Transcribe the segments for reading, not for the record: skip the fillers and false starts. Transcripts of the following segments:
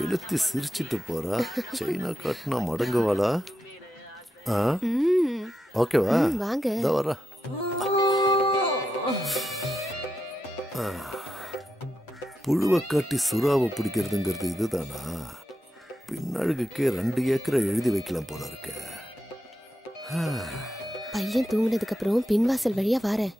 கெளுத்தி சிரிச்சிட்டு போறா. சைனா காட்டினா மடங்குவாளா? ஓகேவா? வாங்க. இதோ வரா. புழுவை காட்டி சுறாவை பிடிக்கிறதுங்கிறது இதுதானா? பின்னழுகுக்கே 2 ஏக்கரை எழுதி வைக்கலாம் போல இருக்க. பையன் தூங்கினதுக்கு அப்புறம் பின்வாசல் வழியா வாரேன்.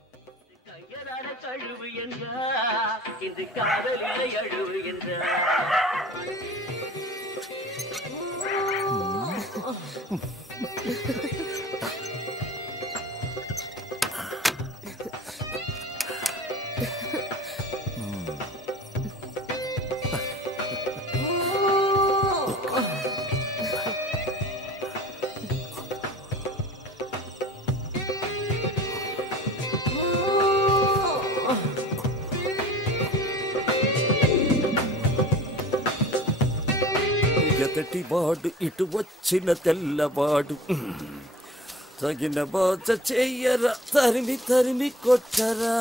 వాడు ఇటు వచ్చిన తెల్లవాడు తగిన బాధ చెయ్యరా తరిమి తరిమి కొట్టరా.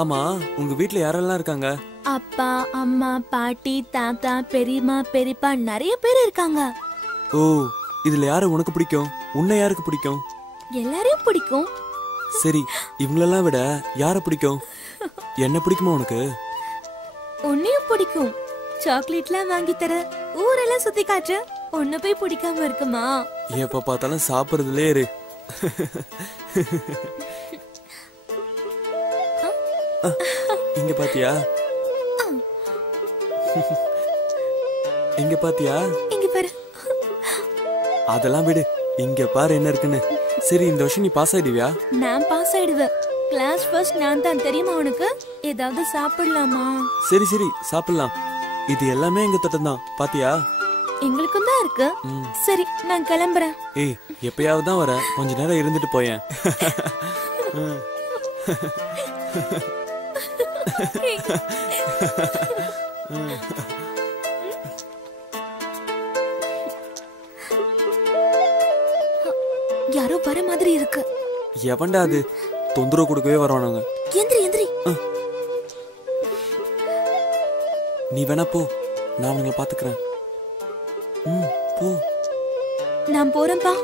ஆமா, உங்க வீட்ல யாரெல்லாம் இருக்காங்க? அப்பா, அம்மா, பாட்டி, தாத்தா, பெரியம்மா, பெரியப்பா நிறைய பேர் இருக்காங்க. ஓ, இதுல யாரை உனக்கு பிடிக்கும்? உன்னை யாருக்கு பிடிக்கும்? எல்லாரையும் பிடிக்கும். சரி, இவங்களெல்லாம் விட யாரை பிடிக்கும்? என்ன பிடிக்குமா உனக்கு? உன்னையும் பிடிக்கும். சாக்லேட்லாம் வாங்கி தர, ஊரெல்லாம் சுத்தி காற்று, உன்னை போய் பிடிக்காம இருக்குமா? எப்ப பார்த்தாலும் சாப்பிடுறதுலே இரு. இங்க பாத்தியா? இங்க பாத்தியா? இங்க பாரு. அதெல்லாம் விடு, இங்க பாரு என்ன இருக்குன்னு. சரி, இந்த வருஷம் நீ பாஸ் ஆயிடுவியா? நான் பாஸ் ஆயிடுவேன். கிளாஸ் ஃபர்ஸ்ட் நான் தான், தெரியுமா உனக்கு? ஏதாவது சாப்பிடலாமா? சரி சரி, சாப்பிடலாம். இது எல்லாமே எங்க தோட்டம் தான், பாத்தியா? எங்களுக்கும் தான் இருக்கு. சரி, நான் கிளம்புறேன். ஏய், எப்பயாவது தான் வர, கொஞ்ச நேரம் இருந்துட்டு போயேன். யாரோ வர மாதிரி இருக்கு. எவன்டா அது? தொந்தரவு கொடுக்கவே வரவானுங்க. எந்திரி எந்திரி. நீ வேணா போ, நான் அவங்கள பாத்துக்கிறேன். போ. நான் போறேன்பா.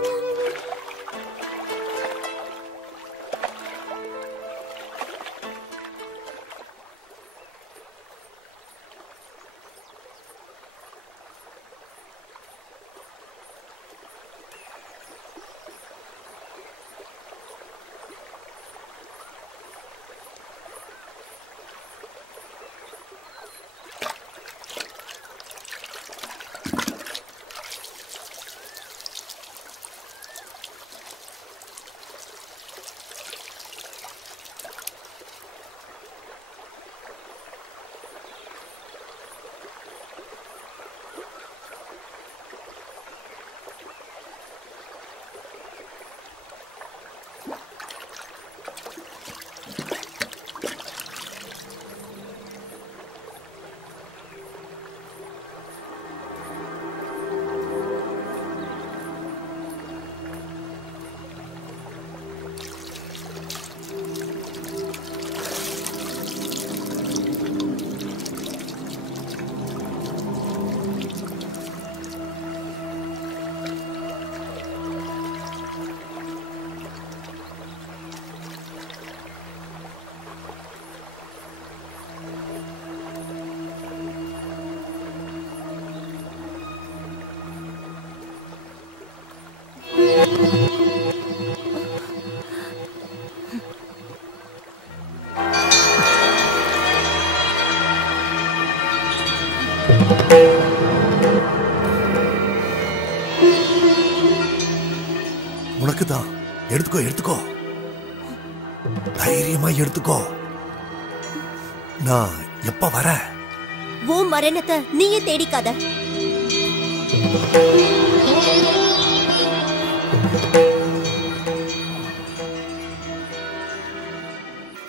உனக்குதான். எடுத்துக்கோ எடுத்துக்கோ, தைரியமா எடுத்துக்கோ. நான் எப்ப வர? உன் மரணத்தை நீயே தேடிக்காத.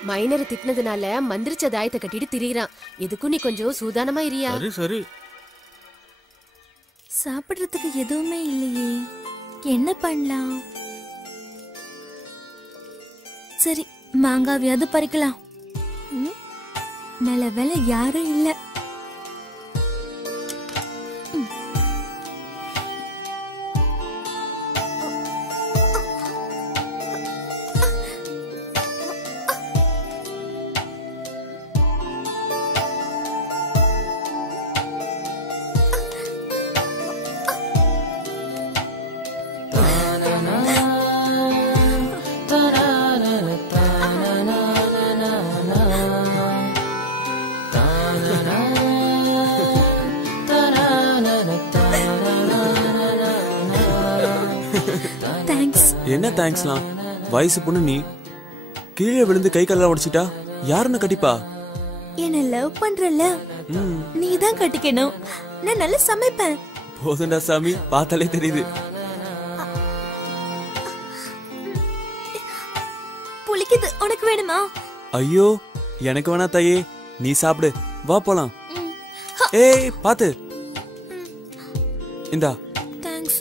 மைனரை திட்டினதுனால மந்திரிச்ச தாயத்தை கட்டிட்டு திரியிறான். எதுக்கும் நீ கொஞ்சம் சூதானமா இரியா. சரி சரி. சாப்பிடுறதுக்கு எதுவுமே இல்லையே, என்ன பண்ணலாம்? சரி, மாங்காவியாவது பறிக்கலாம். நல்ல வேலை யாரும் இல்ல. என்ன தேங்க்ஸ்லாம்? வயசு பொண்ணு நீ, கீழே விழுந்து கை கால உடைச்சிட்டா யாருன்னு கட்டிப்பா? என்ன லவ் பண்றல, நீ தான் கட்டிக்கணும். நான் நல்லா சமைப்பேன். போதுண்டா சாமி, பார்த்தாலே தெரியுது. புளிக்குது, உனக்கு வேணுமா? ஐயோ, எனக்கு வேணா தாயே, நீ சாப்பிடு, வா போலாம். ஏய் பாத்து, இந்தா. தேங்க்ஸ்.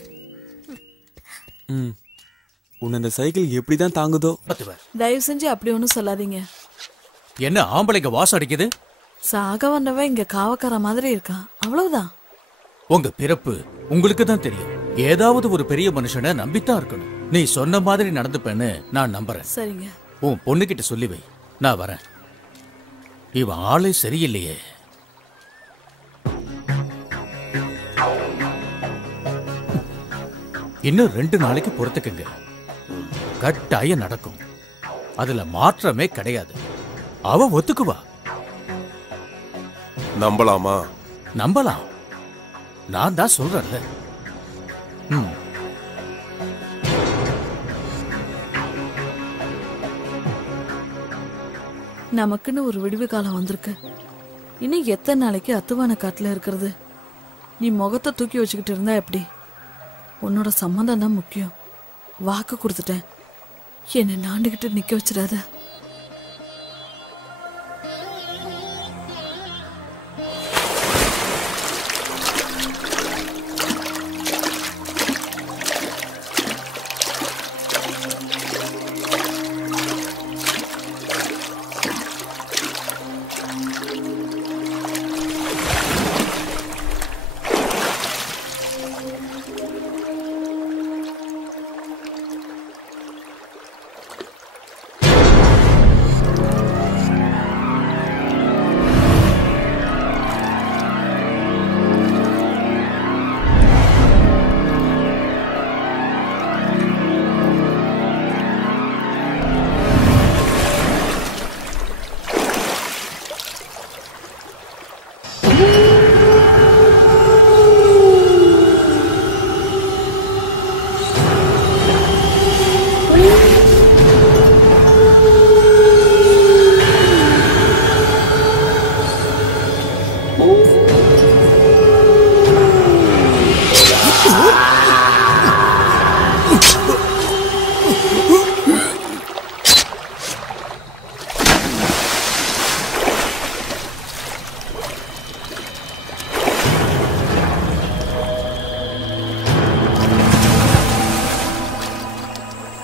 உன்னை இந்த சைக்கிள் எப்படிதான் தாங்குதோ. தயவு செஞ்சு அப்படி ஒன்றும் சொல்லாதீங்க. என்ன ஆம்பளைங்க வாசம் அடிக்குது? சாக வந்தவன் இங்க காவக்கார மாதிரி இருக்கான், அவ்வளவுதான். உங்க பிறப்பு உங்களுக்கு தான் தெரியும். ஏதாவது ஒரு பெரிய மனுஷனை நம்பித்தான் இருக்கணும். நீ சொன்ன மாதிரி நடந்துப்பேன்னு நான் நம்புறேன். சரிங்க. உன் பொண்ணுகிட்ட சொல்லி வை, நான் வரேன். இவன் ஆளே சரியில்லையே. இன்னும் 2 நாளைக்கு பொறுத்துக்குங்க, கட்டாயம் நடக்கும். அதுல மாற்றமே கிடையாது. அவ ஒத்துக்குவா. நம்பலாமா? நம்பலாம். நான் தான் சொல்றேன்ல. நமக்குன்னு ஒரு விடுவு காலம் வந்திருக்கு. இன்னும் எத்தனை நாளைக்கு அத்துவான காட்டுல இருக்கிறது? நீ முகத்தை தூக்கி வச்சுக்கிட்டு இருந்தா எப்படி? உன்னோட சம்மந்தம் தான் முக்கியம். வாக்கு கொடுத்துட்டேன், என்னை நாண்டுகிட்டு நிக்க வச்சிடாத.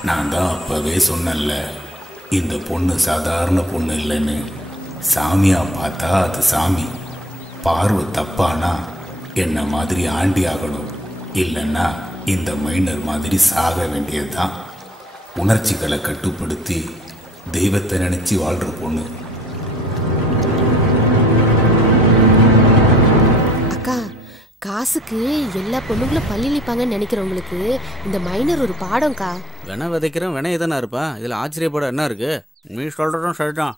நான் தான் அப்பவே சொன்னேன்ல, இந்த பொண்ணு சாதாரண பொண்ணு இல்லைன்னு. சாமியா பார்த்தா அது சாமி. பார்வை தப்பானா என்ன மாதிரி ஆண்டி ஆகணும், இல்லைன்னா இந்த மைனர் மாதிரி சாக வேண்டியதுதான். உணர்ச்சிகளை கட்டுப்படுத்தி தெய்வத்தை நினைச்சு வாழ்ற பொண்ணு. அக்கா, காசுக்கு எல்லா பொண்ணுங்களும் பள்ளி நிப்பாங்கன்னு நினைக்கிறவங்களுக்கு இந்த மைனர் ஒரு பாடம்க்கா. வென விதைக்கிறோம், வினையை தானே இருப்பா. இதில் ஆச்சரியப்பட என்ன இருக்கு? நீ சொல்றதும் சரிதான்.